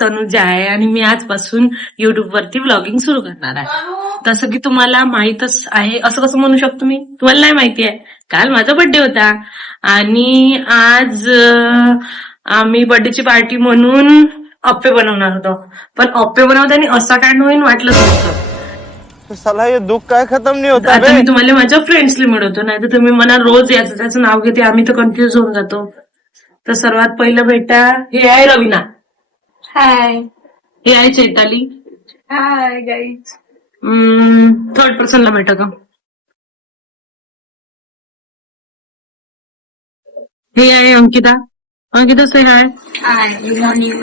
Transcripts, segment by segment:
तनुजा आहे आणि मी आजपासून युट्यूब वरती व्लॉगिंग सुरू करणार आहे. तसं की तुम्हाला माहीतच आहे, असं कसं म्हणू शकतो मी, तुम्हाला नाही माहिती आहे. काल माझा बर्थडे होता आणि आज आम्ही बर्थडेची पार्टी म्हणून अप्पे बनवणार होतो, पण अप्पे बनवताना असा काय होईल वाटलंच नव्हतं. साला हे दुःख काय खतम नाही होता. आता मी तुम्हाला माझ्या फ्रेंड्सला मिळवतो, नाही तर तुम्ही मला रोज याचं त्याचं नाव घेते, आम्ही तर कन्फ्युज होऊन जातो. तर सर्वात पहिलं बेटा हे आहे रवीना. हाय. हे आहे चैताली. Hi guys. थर्ड पर्सनला भेटा का. हे आहे अंकिता. अंकिता से हाय. हाय. Good morning.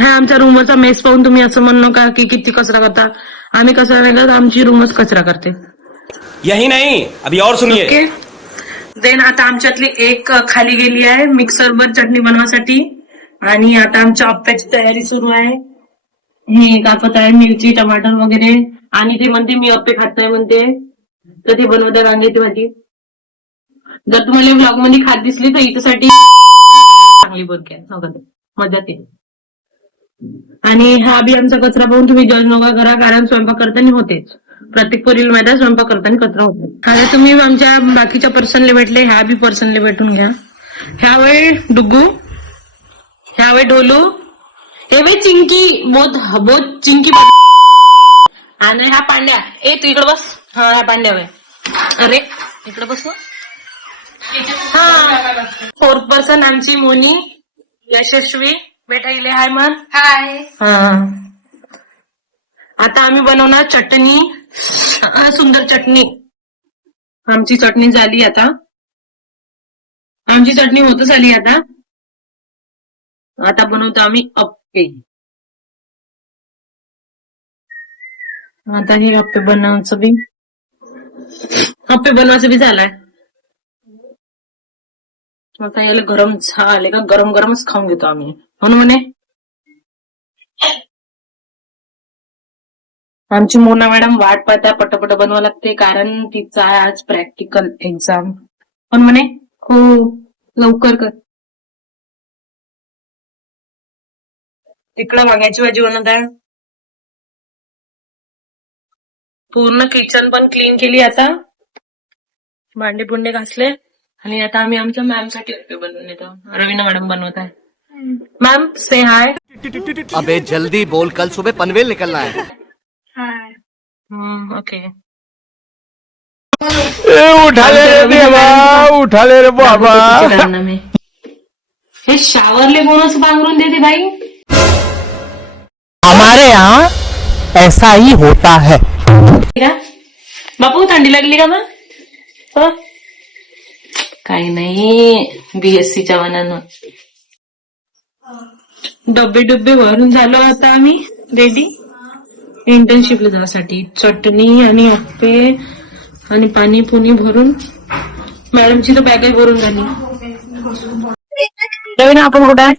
हा आमच्या रूमचा मेस पाहून तुम्ही असं म्हणू नका की किती कचरा करता. आम्ही कचरा नाही करत, आमची रूमच कचरा करते. यही नहीं, अभी और सुनिए. ओके. देन आता आमच्यातली एक खाली गेली आहे मिक्सरवर चटणी बनवासाठी आणि आता आमच्या अप्प्याची तयारी सुरू आहे. हे कापत आहे मिरची टमाटर वगैरे आणि ते म्हणते मी अप्पे खात नाही म्हणते, तर ते बनवत आहे वांग्याची भाजी. जर तुम्हाला ब्लॉग मध्ये खात दिसली तर इथसाठी चांगली बोलके मदत आहे. आणि हा बी आमचा कचरा पाहून तुम्ही जज नका करा, कारण स्वयंपाक करताना होतेच. प्रत्येक पोरीला माहिती आहे स्वयंपाक करताना कचरा होतो. आता तुम्ही आमच्या बाकीच्या पर्सनले भेटले, ह्या बी पर्सनले भेटून घ्या. ह्या वेळ डुग्गू, ह्या वेळ ढोलू, हे वे चिंकी, बहुत चिंकी. आणि हा पांड्या. ए तू इकडे बस. हा ह्या पांड्या वे. अरे इकडे बस. हा फोर्थ पर्सन आमची मोनी यशस्वी. बेटा इले हाय मन. हाय. आता आम्ही बनवणार चटणी. सुंदर चटणी. आमची चटणी झाली आता. आमची चटणी होतच आली आता. आता बनवतो आम्ही अप्पे. आता हे अप्पे बनवायचं बी झालंय. आता याला गरम झाले का गरम गरमच खाऊन घेतो आम्ही. म्हणून म्हणे आमची मोना मॅडम वाट पाहता पटपट बनवावं लागते, कारण तिचा आहे आज प्रॅक्टिकल एक्झाम. पण म्हणे हो लवकर कर. तिकडं वांग्याची भाजी बनवत आहे. पूर्ण किचन पण क्लीन केली आता. भांडे पुंडे घासले आणि आता आम्ही आमच्या मॅम साठी अप्पे बनवून येतो. रवीना मॅडम बनवत आहे. मॅम से हाय. अबे जल्दी बोल, कल सुबह पनवेल निकलना है. हाय. ओके. उठा ले रे देवा, उठा ले रे बाबा. हे शावरले कोणच पांघरून देते बाई. हमारे यहाँ ऐसा ही होता है. बापू थंडी लागली का मग. काही नाही बीएससीच्या मनानं. डब्बे भरून झालो आता आम्ही रेडी इंटर्नशिपला जाण्यासाठी. चटणी आणि अप्पे आणि पाणी पुणी भरून मॅडमची तर बॅगही भरून झाली. रवीना आपण कुठे आहे.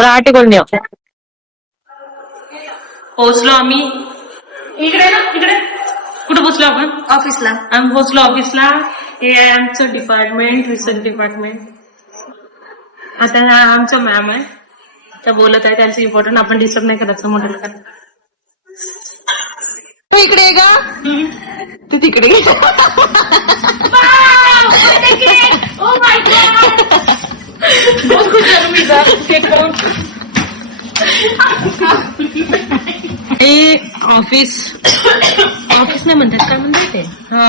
राहटे कोण पोहोचलो आम्ही. इकडे ना इकडे कुठे पोहोचलो आपण. ऑफिसला. आम्ही पोहोचलो ऑफिसला. हे आहे आमचं डिपार्टमेंट, रिसर्च डिपार्टमेंट. आता आमचं मॅम आहे, त्या बोलत आहे, त्यांचं इम्पॉर्टंट आपण डिस्टर्ब नाही करायचं. मोठं करायचं. इकडे आहे का. ते तिकडे ऑफिस नाही म्हणतात, काय म्हणतात ते. हा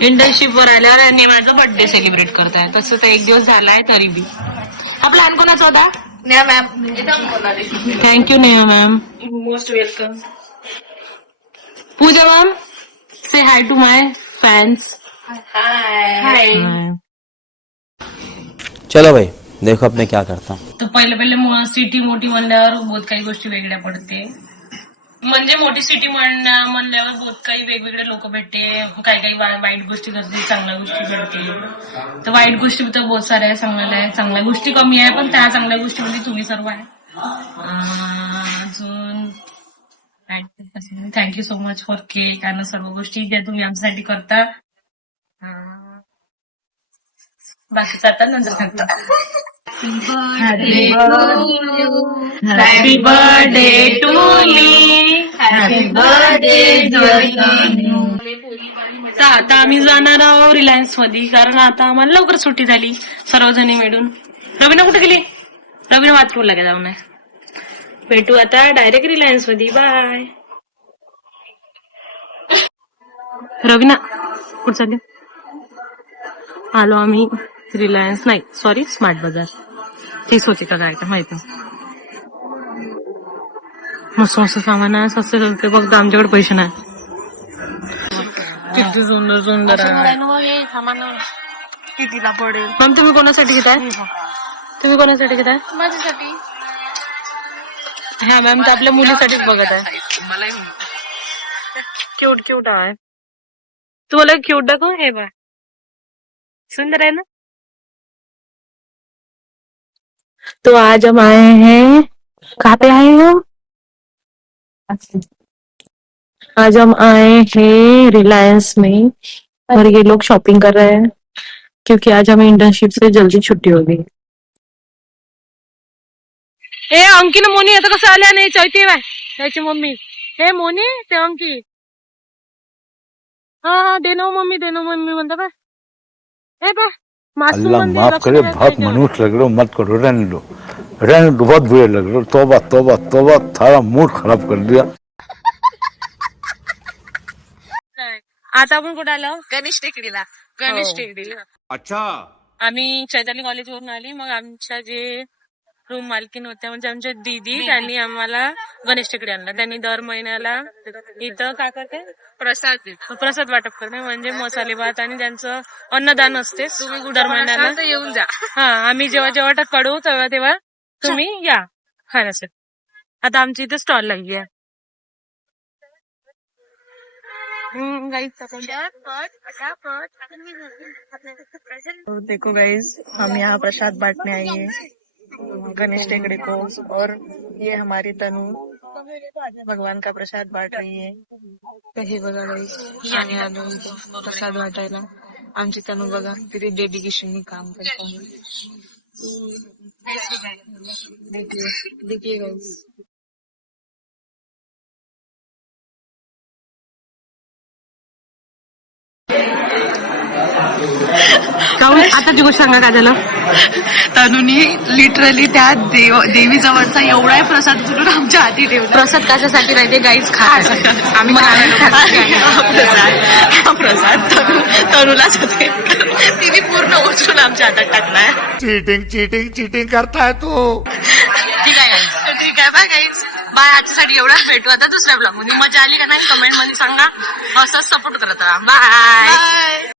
इंटर्नशिप वर आल्यावर आणि माझा बर्थडे सेलिब्रेट करताय. तसं तर एक दिवस झालाय तरी बी. हा प्लॅन कोणाचा होता. Neha ma'am. Thank you Neha ma'am. Most welcome. Pooja ma'am से hi to my fans. Hi. चलो भाई देखो अब मैं क्या करता हूँ. तर पहिले सिटी मोठी म्हणल्यावर बहुत काही गोष्टी वेगळ्या पडते. म्हणजे मोठी सिटी म्हणल्यावर बहुत काही वेगवेगळे लोक भेटते. काही वाईट गोष्टी घडते, चांगल्या गोष्टी घडते. तर वाईट गोष्टी तर बहुत साऱ्या आहे, चांगल्या गोष्टी कमी आहे, पण त्या चांगल्या गोष्टीमध्ये तुम्ही सर्व आहे. अजून thank you so much for cake आणि सर्व गोष्टी ज्या तुम्ही आमच्यासाठी करता. बाकीचं आता नंतर सांगतो. Happy birthday to me, happy birthday तर आता आम्ही जाणार आहोत रिलायन्स मध्ये, कारण आता आम्हाला लवकर सुट्टी झाली सर्वजणी मिळून. रवीना कुठे गेली? रवीना वाचपूरला गेला जाऊन. भेटू आता डायरेक्ट रिलायन्स मध्ये. बाय. रवीना कुठे चालले? आलो आम्ही रिलायन्स, नाही सॉरी स्मार्ट बाजार. तेच होते का काय का माहिती. मस्त मस्त सामान आहे, स्वस्त स्वस्त. फक्त आमच्याकडे पैसे नाही. किती सुंदर सुंदर आहे. कितीला पडेल? मॅम तुम्ही कोणासाठी घेताय? तुम्ही कोणासाठी घेताय? माझ्यासाठी. हा मॅम तर आपल्या मुलीसाठीच बघत आहे. क्यूट क्यूट आहे. तुम्हाला क्यूट दाखव. हे बा सुंदर है ना. तो आज हम आए हैं, कहाँ पे आए हैं हम? आज हम आए हैं रिलायंस में और ये लोग शॉपिंग कर रहे हैं क्योंकि आज हमें इंटर्नशिप से जल्दी छुट्टी हो गई. ए अंकी ना मोनी आता कसं आल्या नाही चौथी बाय त्याची मम्मी. हे मोनी ते अंकी. हा देनो मम्मी म्हणता बा. हे बा अल्लाह माफ करे, बहुत मनुष्य लग रहे हो, मत करो, रहने दो, बहुत बुरे लग रहे हो. तौबा तौबा तौबा, सारा मूड खराब कर दिया. आता आपण कुठे आलो? गणेश टेकडीला. गणेश टेकडीला. अच्छा. आम्ही चैताली कॉलेजवरून आली. मग आमच्या जे रूम मालकीन होत्या म्हणजे आमच्या दीदी, त्यांनी आम्हाला गणेश टेकडी आणला. त्यांनी दर महिन्याला इथं काय करते? प्रसाद वाटप करते, म्हणजे मसाले भात आणि त्यांचं अन्नदान असते दर महिन्याला. येऊन जा. हा आम्ही जेव्हा जेव्हा पडू तेव्हा तुम्ही या खाण्यासाठी. आता आमची इथे स्टॉल लागली आहे. देखो गाइस, हम यहाँ प्रसाद बांटने आए हैं गणेश टेकड़ी को, और ये हमारी तनु भगवान का प्रसाद बांट रही है. तर हे बघा गाइस, आम्ही आलो इथे प्रसाद वाटायला. आमची तनु बघा किती डेडिकेशननी काम करते. देखिए गाइस. आताची गोष्ट सांगा काय झालं. तनुनी लिटरली त्या देवी जवळचा एवढा प्रसाद उचलून आमच्या हाती ठेवला. प्रसाद कशासाठी राहते गाईच खायसाठी. आम्ही प्रसाद तनुलाच होते. तिने पूर्ण उचलून आमच्या हातात टाकलाय. चीटिंग चीटिंग चीटिंग करताय तू. ठीक आहे बा गाईज. बाय. आजच्यासाठी एवढा. भेटू आता दुसऱ्या ब्लॉग मध्ये. मजा आली का नाही कमेंट मध्ये सांगा. असंच सपोर्ट करत राहा. बाय.